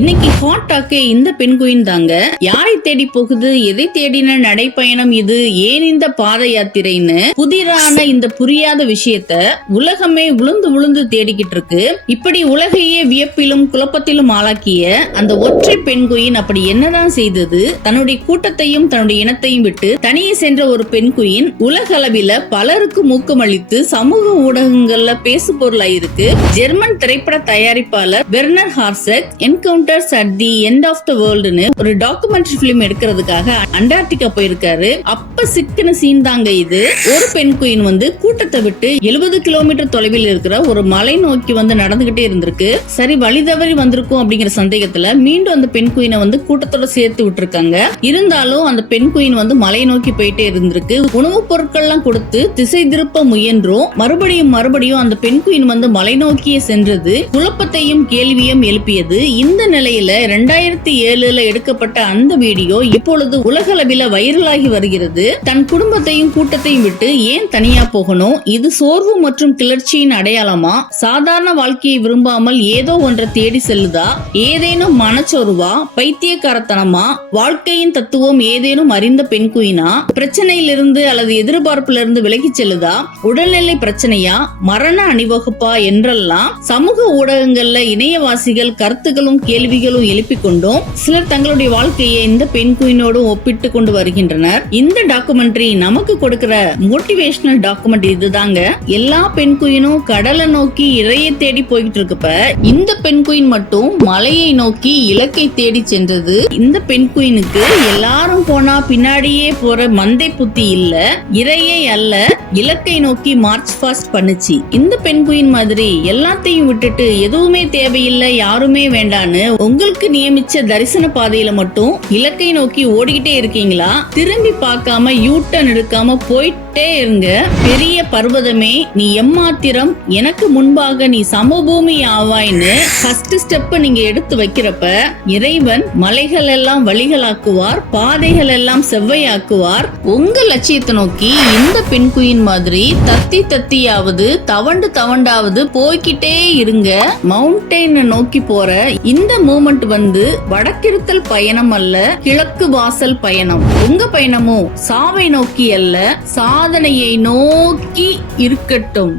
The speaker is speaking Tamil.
இன்னைக்கு ஹாட் டாக்கே இந்த பெண்குயின் தாங்க. யாரை தேடி போகுது, எதை தேடின நடைப்பயணம் இது, ஏன் இந்த பாத யாத்திரைன்னு புதிரான இந்த புரியாத விஷயத்த உலகமே உளுந்து உளுந்து தேடிக்கிட்டு இருக்கு. இப்படி உலகையே வியப்பிலும் குழப்பத்திலும் ஆளாக்கிய அந்த ஒற்றை பெண்குயின் அப்படி என்னதான் செய்தது? தன்னுடைய கூட்டத்தையும் தன்னுடைய இனத்தையும் விட்டு தனியே சென்ற ஒரு பெண்குயின் உலக அளவில பலருக்கு மூக்கமளித்து சமூக ஊடகங்கள்ல பேசு பொருளாயிருக்கு. ஜெர்மன் திரைப்பட தயாரிப்பாளர் Werner Herzog encounters at the end of the வேர்ல்டுன்னு ஒரு டாக்குமெண்ட்ரி பிலிம் எடுக்கிறதுக்காக அண்டார்டிகா போயிருக்காரு. அப்ப சிக்கன சீன் தாங்க இது. ஒரு பெண் குயின் கூட்டத்தை விட்டு 70 கிலோமீட்டர் தொலைவில் இருக்கிற ஒரு மலை நோக்கி நடந்துகிட்டே இருந்திருக்கு. சரி, வழி தவறி வந்திருக்கும் அப்படிங்கிற சந்தேகத்துல மீண்டும் அந்த பெண் குயினை கூட்டத்தோட சேர்த்து விட்டுருக்காங்க. இருந்தாலும் அந்த பெண் குயின் மலை நோக்கி போயிட்டே இருந்திருக்கு. உணவுப் பொருட்கள் எல்லாம் கொடுத்து திசை திருப்ப முயன்றோம். மறுபடியும் அந்த பெண் குயின் மலை நோக்கியே சென்றது குழப்பத்தையும் கேள்வியும் எழுப்பியது. இந்த நிலையில 2007 எடுக்கப்பட்ட அந்த வீடியோ இப்பொழுது உலகளவில் வைரலாகி வருகிறது. தன் குடும்பத்தையும் கூட்டத்தையும் விட்டு ஏன் தனியா போகணும்? இது சோர்வு மற்றும் கிளர்ச்சியின் அடையாளமா? சாதாரண வாழ்க்கையை விரும்பாமல் ஏதோ ஒன்றை தேடி செல்லுதா? ஏதேனும் மனச்சோர்வா? பைத்தியக்காரத்தனமா? வாழ்க்கையின் தத்துவம் ஏதேனும் அறிந்த பெண் குயினா? பிரச்சனையிலிருந்து அல்லது எதிர்பார்ப்பிலிருந்து விலகி செல்லுதா? உடல்நிலை பிரச்சனையா? மரண அணிவகுப்பா என்றெல்லாம் சமூக ஊடகங்கள்ல இணையவாசிகள் கருத்துக்களும் கேள்விகளும் எழுப்பிக் கொண்டும் சிலர் தங்களுடைய வாழ்க்கையை இந்த பெண் குயினோடு ஒப்பிட்டு கொண்டு வருகின்றனர். இந்த டாக்குமெண்ட்ரி நமக்கு கொடுக்கிற மோட்டிவேஷனல் டாக்குமெண்ட் இதுதாங்க. எல்லா பெண் குயினும் கடலை நோக்கி இறையை தேடி போய்கிட்டு இருக்கப்ப இந்த பெண் குயின் மட்டும் மலையை நோக்கி இலக்கை தேடி சென்றது. இந்த பெண் குயினுக்கு எல்லாரும் போனா பின்னாடியே போற மந்தை புத்தி இல்ல, இறையை அல்ல இலக்கை நோக்கி மார்ச் ஃபாஸ்ட் பண்ணுச்சு. இந்த பெண் குயின் மாதிரி எல்லாத்தையும் விட்டுட்டு எதுவுமே தேவையில்லை, யாருமே வேண்டான்னு உங்களுக்கு நியமிச்ச தரிசன பாதையில மட்டும் இலக்கை நோக்கி ஓடிக்கிட்டே இருக்கீங்களா? திரும்பி பார்க்காம யூ டர்ன் எடுக்காம போயிட்டே இருங்க. பெரிய பர்வதமே நீ எம்மாத்திரம், எனக்கு முன்பாக நீ சமபூமி ஆவாய்ன்னு ஃபர்ஸ்ட் ஸ்டெப் நீங்க எடுத்து வைக்கிறப்ப இறைவன் மலைகள் எல்லாம் வழிகளாக்குவார், பாதைகள் எல்லாம் செவ்வையாக்குவார். உங்க லட்சியத்தை நோக்கி இந்த பெண் குயின் மாதிரி தத்தியாவது தவண்டாவது போய்கிட்டே இருங்க. மவுண்டைன் நோக்கி போற இந்த மூமெண்ட் வடக்கிருத்தல் பயணம் அல்ல, கிழக்கு வாசல் பயணம். உங்க பயணமும் சாவை நோக்கி அல்ல, சாதனையை நோக்கி இருக்கட்டும்.